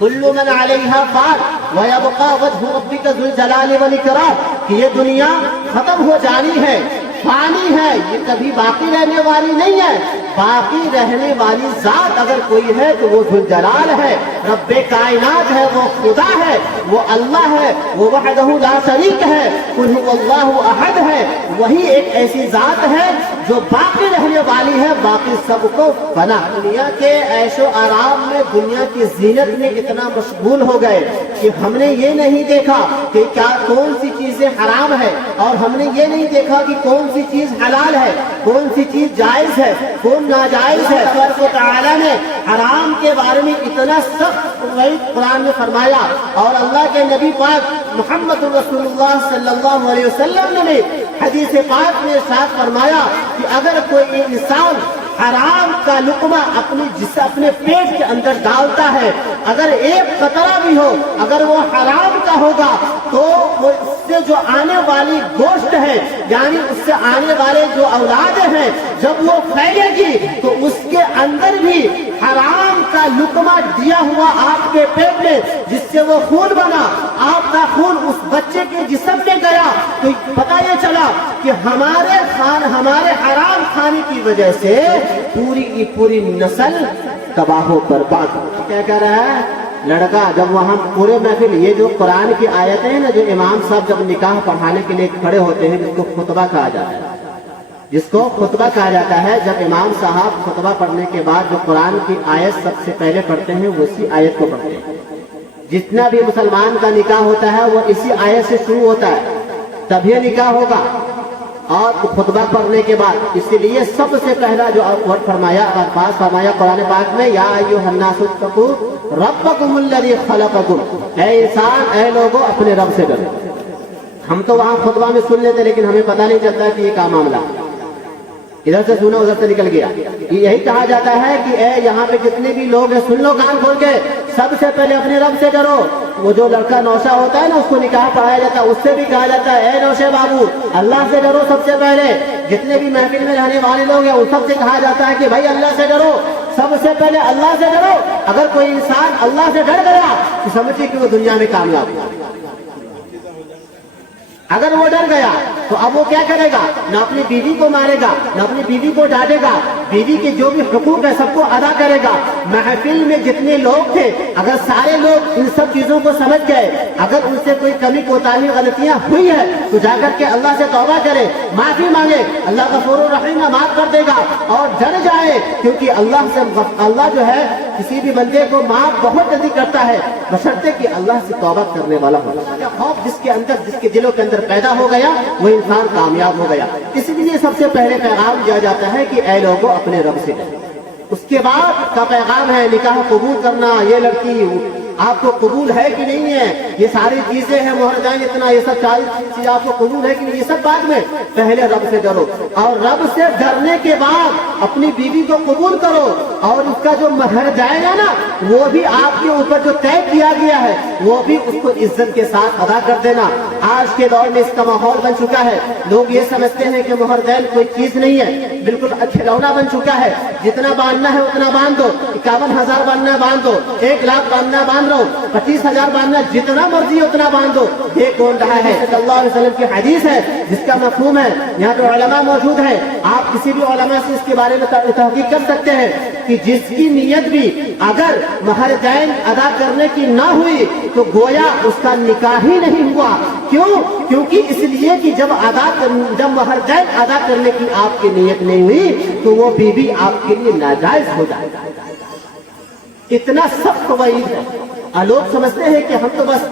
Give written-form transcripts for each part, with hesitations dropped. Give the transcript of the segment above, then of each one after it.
कुल्लु मन अलैहा फान व यबका वजहु रब्बिका ज़ुल जलाली वल इकराम, कि ये दुनिया खत्म हो जानी है, फानी है, ये कभी बाकी रहने वाली नहीं है। बाकी रहने वाली जात अगर कोई है तो वो ज़ुल जलाल है, रब्बे कायनात है, वो खुदा है, वो अल्लाह है, वो वहदहु ला शरीक है, कुल हुवल्लाहु अहद है। वही एक ऐसी जात है जो बाकी रहने वाली है, बाकी सबको बना। दुनिया के ऐशो आराम में, दुनिया की जीनत में इतना मशगूल हो गए कि हमने ये नहीं देखा कि क्या कौन सी चीजें हराम है, और हमने ये नहीं देखा कि कौन सी चीज हलाल है, कौन सी चीज जायज है, कौन नाजायज है। अल्लाह तआला ने हराम के बारे में इतना सख्त वही कुरान में फरमाया, और अल्लाह के नबी पाक मुहम्मद रसूलुल्लाह सल्लल्लाहु अलैहि वसल्लम ने हदीस पाक में इरशाद फरमाया कि अगर कोई इंसान हराम का लुकमा अपने पेट के अंदर डालता है, अगर एक कतरा भी हो, अगर वो हराम का होगा, तो वो उससे जो आने वाली गोश्त है, यानी उससे आने वाले जो औलाद हैं, जब वो फैलेगी तो उसके अंदर भी हराम का लुकमा दिया हुआ आपके पेट में, जिससे वो खून बना, आपका खून उस बच्चे के जिस्म में गया, तो पता ये चला कि हमारे हराम खाने की वजह से पूरी की पूरी नस्ल तबाह बर्बाद। क्या कह रहा है लड़का, जब वहाँ पूरे महफिल, ये जो कुरान की आयतें हैं ना, जो इमाम साहब जब निकाह पढ़ाने के लिए खड़े होते हैं, जिसको खुतबा कहा जाता है, जिसको खुतबा कहा जाता है, जब इमाम साहब खुतबा पढ़ने के बाद जो कुरान की आयत सबसे पहले पढ़ते हैं, उसी आयत को पढ़ते हैं। जितना भी मुसलमान का निकाह होता है वो इसी आयत से शुरू होता है, तभी निकाह होगा। और खुतबा पढ़ने के बाद, इसलिए सबसे पहला जो वर्ड फरमाया कुरान पाक में, या अय्युहन्नासुत्तकू रब्बकुमुल्लज़ी खलक़कुम, ऐ इंसान, ऐ लोगों, अपने रब से डरो। हम तो वहाँ खुतबा में सुन लेते, लेकिन हमें पता नहीं चलता कि ये क्या मामला, इधर से सुना उधर से निकल गया। यही कहा जाता है कि ऐ यहाँ पे जितने भी लोग हैं, सुन लो कान खोल के, सबसे पहले अपने रब से डरो। वो जो लड़का नौशा होता है ना, उसको निकाह पढ़ाया जाता है, उससे भी कहा जाता है, ऐ नौशे बाबू, अल्लाह से डरो सबसे पहले। जितने भी महफिल में रहने वाले लोग हैं, उन सबसे कहा जाता है कि भाई अल्लाह से डरो, सबसे पहले अल्लाह से डरो। अगर कोई इंसान अल्लाह से डर गया तो समझिए कि वो दुनिया में कामयाब है। अगर वो डर गया तो अब वो क्या करेगा, ना अपनी बीवी को मारेगा, ना अपनी बीवी को डांटेगा, बीवी के जो भी हुकूक है सबको अदा करेगा। महफिल में जितने लोग थे, अगर सारे लोग इन सब चीजों को समझ गए, अगर उनसे कोई कमी कोताही गलतियां हुई है तो जाकर के अल्लाह से तौबा करे, माफी मांगे, अल्लाह गफूर रहीम माफ कर देगा। और डर जाए, क्योंकि अल्लाह जो है किसी भी बंदे को माफ बहुत जल्दी करता है, बशर्ते कि अल्लाह से तौबा करने वाला हो। खौफ जिसके दिलों के अंदर पैदा हो गया, वो इंसान कामयाब हो गया। इसलिए सबसे पहले पैगाम दिया जाता है कि ऐ लोगों, अपने रब से डरो। उसके बाद का पैगाम है निकाह कबूल करना। ये लड़की आपको कबूल है कि नहीं है, ये सारी चीजें हैं, मोहर जान इतना, ये सब सारी चीजें आपको कबूल है कि नहीं, ये सब बाद में। पहले रब से डरो, और रब से डरने के बाद अपनी बीवी को कबूल करो, और उसका जो महर जाएगा ना, वो भी आपके ऊपर जो तय किया गया है, वो भी उसको इज्जत के साथ अदा कर देना। आज के दौर में इसका माहौल बन चुका है, लोग ये समझते हैं कि मोहरदैन कोई चीज नहीं है, बिल्कुल खिलौना बन चुका है। जितना बांधना है उतना बांध दो, 51,000 बांधना बांध दो, 1 लाख बांधना बांध लो, 25,000 बांधना, जितना मर्जी उतना बांध दो। ये कौन रहा है? सल्लल्लाहु अलैहि वसल्लम की हदीस है, जिसका मफहूम है, यहाँ पे उलमा मौजूद है, आप किसी भी उलमा से इसके बारे में तहकीक कर सकते हैं कि जिसकी नीयत भी अगर महर दैन अदा करने की ना हुई तो गोया उसका निकाह ही नहीं हुआ। क्यों? क्योंकि इसलिए कि जब महर दैन अदा करने की आपकी नीयत नहीं हुई तो वो बीवी आपके लिए नाजायज हो जाएगी। इतना सख्त वईद है। लोग समझते हैं कि हम तो बस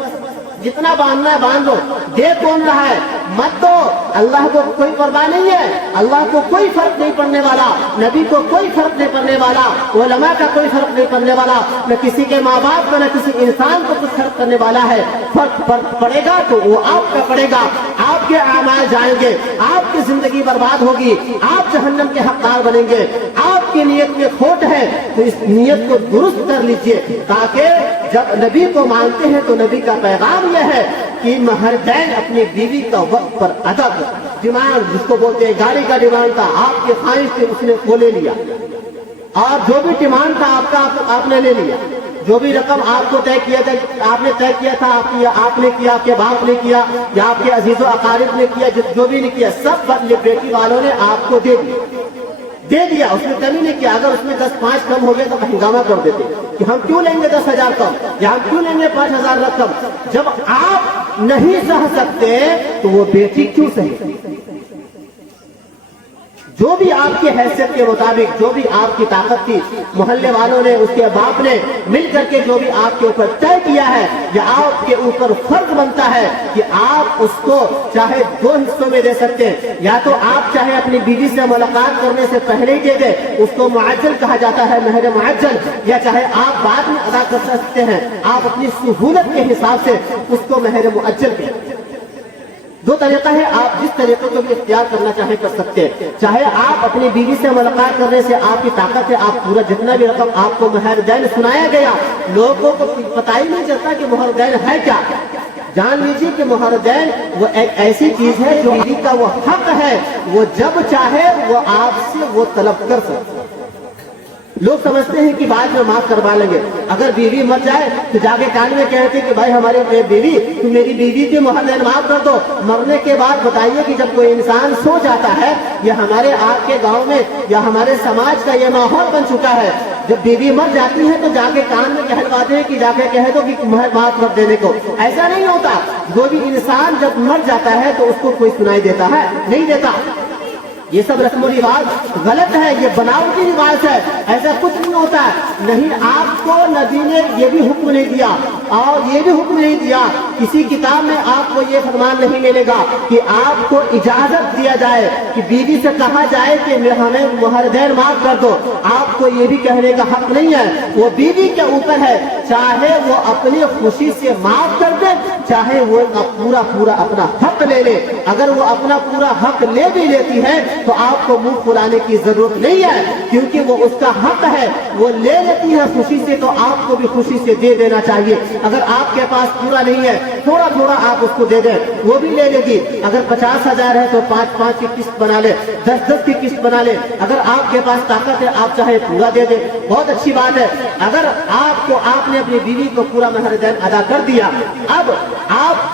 जितना बांधना है बांध लो, दे कौन रहा है, मत दो। अल्लाह को कोई परवाह नहीं है, अल्लाह को कोई फर्क नहीं पड़ने वाला, नबी को कोई फर्क नहीं पड़ने वाला, उलमा का कोई फर्क नहीं पड़ने वाला, न किसी के माँ बाप का, न किसी इंसान को कुछ फर्क करने वाला है। फर्क पड़ेगा तो वो आपका पड़ेगा, आपके आमाल जाएंगे, आपकी जिंदगी बर्बाद होगी, आप जहन्नम के हकदार बनेंगे। आपकी नीयत में खोट है तो इस नीयत को दुरुस्त कर लीजिए, ताकि जब नबी को मानते हैं तो नबी का पैगाम यह है कि महर दैन अपनी बीवी का वक्त पर अदा कर। डिमांड जिसको बोलते हैं, गाड़ी का डिमांड था, आपकी ख्वाहिश थी, उसने वो ले लिया, और जो भी डिमांड था आपका आपने ले लिया। جو بھی رقم آپ کو طے کیا تھا، آپ نے طے کیا تھا، آپ نے کیا، آپ کے باپ نے کیا یا آپ کے عزیز و اقارب نے کیا، جو بھی نے کیا، سب بیٹی والوں نے آپ کو دے دیا، اس میں کمی نہیں کیا۔ اگر اس میں 10-5 کم ہو گئے تو ہنگامہ کر دیتے کہ ہم کیوں لیں گے 10,000 کم یا ہم کیوں لیں گے 5,000 رقم۔ جب آپ نہیں سہ سکتے تو وہ بیٹی کیوں سہے؟ جو بھی آپ کی حیثیت کے مطابق، جو بھی آپ کی طاقت تھی، محلے والوں نے، اس کے باپ نے مل کر کے جو بھی آپ کے اوپر طے کیا ہے، یا آپ کے اوپر فرض بنتا ہے کہ آپ اس کو چاہے 2 حصوں میں دے سکتے ہیں، یا تو آپ چاہے اپنی بیوی سے ملاقات کرنے سے پہلے ہی دے دیں، اس کو معجل کہا جاتا ہے، مہر معجل، یا چاہے آپ بعد میں ادا کر سکتے ہیں، آپ اپنی سہولت کے حساب سے اس کو مہر معجل کہیں۔ 2 طریقہ ہے، آپ جس طریقے کو بھی اختیار کرنا چاہے کر سکتے ہیں۔ چاہے آپ اپنی بیوی سے ملاقات کرنے سے آپ کی طاقت ہے، آپ پورا جتنا بھی رقم آپ کو مہر دین سنایا گیا، لوگوں کو پتہ ہی نہیں چلتا کہ مہر دین ہے کیا۔ جان لیجیے کہ مہر دین وہ ایک ایسی چیز ہے جو بیوی کا وہ حق ہے، وہ جب چاہے وہ آپ سے وہ طلب کر سکتے۔ لوگ سمجھتے ہیں کہ بعد میں معاف کروا لیں گے، اگر بیوی مر جائے تو جا کے کان میں کہتے کہ بھائی ہمارے بیوی، تو میری بیوی کی مہر دین معاف کر دو۔ مرنے کے بعد بتائیے کہ جب کوئی انسان سو جاتا ہے، یا ہمارے آپ کے گاؤں میں یا ہمارے سماج کا یہ ماحول بن چکا ہے، جب بیوی مر جاتی ہے تو جا کے کان میں کہلواتے ہیں کہ جا کے کہہ دو کہ مہر معاف کر دینے کو۔ ایسا نہیں ہوتا، وہ بھی انسان جب مر جاتا ہے تو اس کو کوئی سنائی دیتا ہے؟ نہیں دیتا۔ یہ سب رسم و رواج غلط ہے، یہ بناوٹی رواج ہے، ایسا کچھ نہیں ہوتا ہے۔ نہیں، آپ کو نبی نے یہ بھی حکم نہیں دیا اور یہ بھی حکم نہیں دیا، کسی کتاب میں آپ کو یہ فرمان نہیں ملے گا کہ آپ کو اجازت دیا جائے کہ بیوی سے کہا جائے کہ ہمیں مہر دین معاف کر دو۔ آپ کو یہ بھی کہنے کا حق نہیں ہے، وہ بیوی کے اوپر ہے، چاہے وہ اپنی خوشی سے معاف کر دے، چاہے وہ پورا اپنا حق لے لے۔ اگر وہ اپنا پورا حق لے بھی لیتی ہے تو آپ کو منہ پھلانے کی ضرورت نہیں ہے، کیونکہ وہ اس کا حق ہے، وہ لے لیتی ہے خوشی سے، تو آپ کو بھی خوشی سے دے دینا چاہیے۔ اگر آپ کے پاس پورا نہیں ہے، تھوڑا آپ اس کو دے دیں، وہ بھی لے لے گی۔ اگر 50,000 ہے تو 5 کی قسط بنا لے، 10 کی قسط بنا لے۔ اگر آپ کے پاس طاقت ہے، آپ چاہے پورا دے دیں، بہت اچھی بات ہے۔ اگر آپ نے اپنی بیوی کو پورا مہر دین ادا کر دیا، اب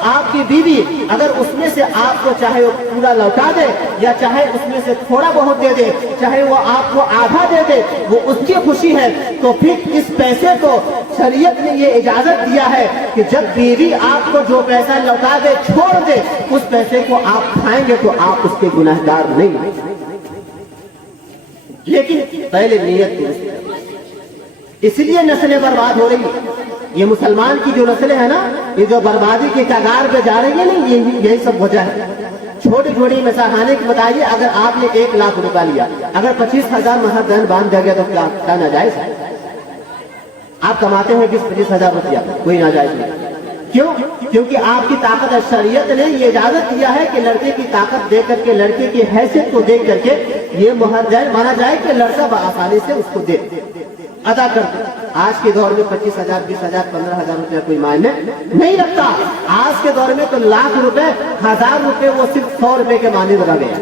آپ کی بیوی اگر اس میں سے آپ کو چاہے وہ پورا لوٹا دے یا چاہے اس میں سے تھوڑا بہت دے دے، چاہے وہ آپ کو آدھا دے دے، وہ اس کی خوشی ہے، تو پھر اس پیسے کو شریعت نے یہ اجازت دیا ہے کہ جب بیوی آپ کو جو پیسہ لوٹا دے، چھوڑ دے، اس پیسے کو آپ کھائیں گے تو آپ اس کے گنہگار نہیں۔ لیکن پہلے نیت درست کریں۔ اس لیے نسلیں برباد ہو رہی ہیں۔ یہ مسلمان کی جو نسلیں ہیں نا، یہ جو بربادی کے کگار پہ جا رہی ہے نا، یہی سب وجہ ہے۔ چھوٹی مثالیں بتائیے، اگر آپ نے 1 لاکھ روپیہ لیا، اگر 25,000 مہر دین باندھ دیا گیا تو کیا ناجائز ہے؟ آپ کماتے ہیں 20-25,000 روپیہ، کوئی ناجائز نہیں۔ کیوں؟ کیونکہ آپ کی طاقت، شریعت نے یہ اجازت دیا ہے کہ لڑکے کی طاقت دے کر کے، لڑکے کی حیثیت کو دیکھ کر کے یہ مہر دین مانا جائے کہ لڑکا بآسانی سے اس کو ادا کر دے۔ آج کے دور میں 25,000 20,000 15,000 روپیہ کوئی معنی نہیں رکھتا۔ آج کے دور میں تو لاکھ روپے، 1,000 روپے وہ صرف 100 روپے کے معنی لگا گیا۔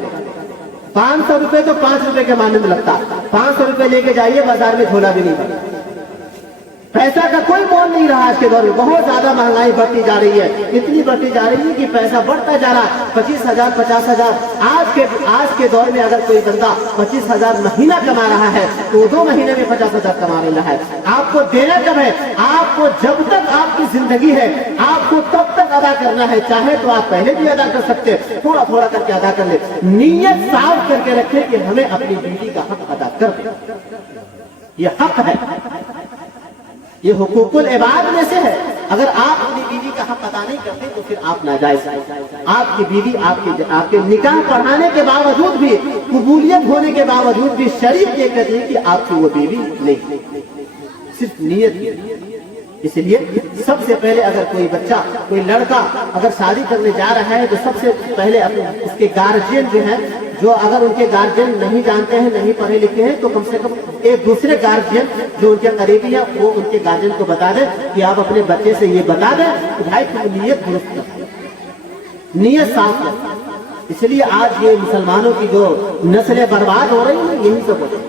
500 روپے تو 5 روپے کے معنی میں لگتا۔ 500 روپے لے کے جائیے بازار میں جھولا بھی نہیں پڑتا۔ پیسہ کا کوئی مول نہیں رہا آج کے دور میں۔ بہت زیادہ مہنگائی بڑھتی جا رہی ہے، اتنی بڑھتی جا رہی ہے کہ پیسہ بڑھتا جا رہا ہے۔ 25,000 50,000 آج کے دور میں اگر کوئی بندہ 25,000 مہینہ کما رہا ہے تو 2 مہینے میں 50,000 کما رہا ہے۔ آپ کو دینا کب ہے؟ آپ کو جب تک آپ کی زندگی ہے، آپ کو تب تک ادا کرنا ہے۔ چاہے تو آپ پہلے بھی ادا کر سکتے، تھوڑا کر کے ادا کر لیں۔ نیت صاف کر کے رکھیں کہ ہمیں اپنی بیوی کا حق ادا کر دیں۔ یہ حق ہے، یہ حقوق العباد میں سے ہے۔ اگر آپ اپنی بیوی کا حق ادا نہیں کرتے تو پھر آپ ناجائز ہیں۔ آپ کی بیوی آپ کے نکاح پڑھانے کے باوجود بھی، قبولیت ہونے کے باوجود بھی شریعت یہ کہتی ہے کہ آپ کی وہ بیوی نہیں، صرف نیت۔ اس لیے سب سے پہلے اگر کوئی بچہ، کوئی لڑکا اگر شادی کرنے جا رہا ہے تو سب سے پہلے اس کے گارجین جو ہیں، جو اگر ان کے گارجین نہیں جانتے ہیں، نہیں پڑھے لکھے ہیں، تو کم سے کم ایک دوسرے گارجین جو ان کے قریبی ہے وہ ان کے گارجین کو بتا دیں کہ آپ اپنے بچے سے یہ بتا دیں کہ بھائی تم نیت درست کر، نیت صاف کر۔ اس لیے آج یہ مسلمانوں کی جو نسلیں برباد ہو رہی ہیں یہی سب ہوتا ہے۔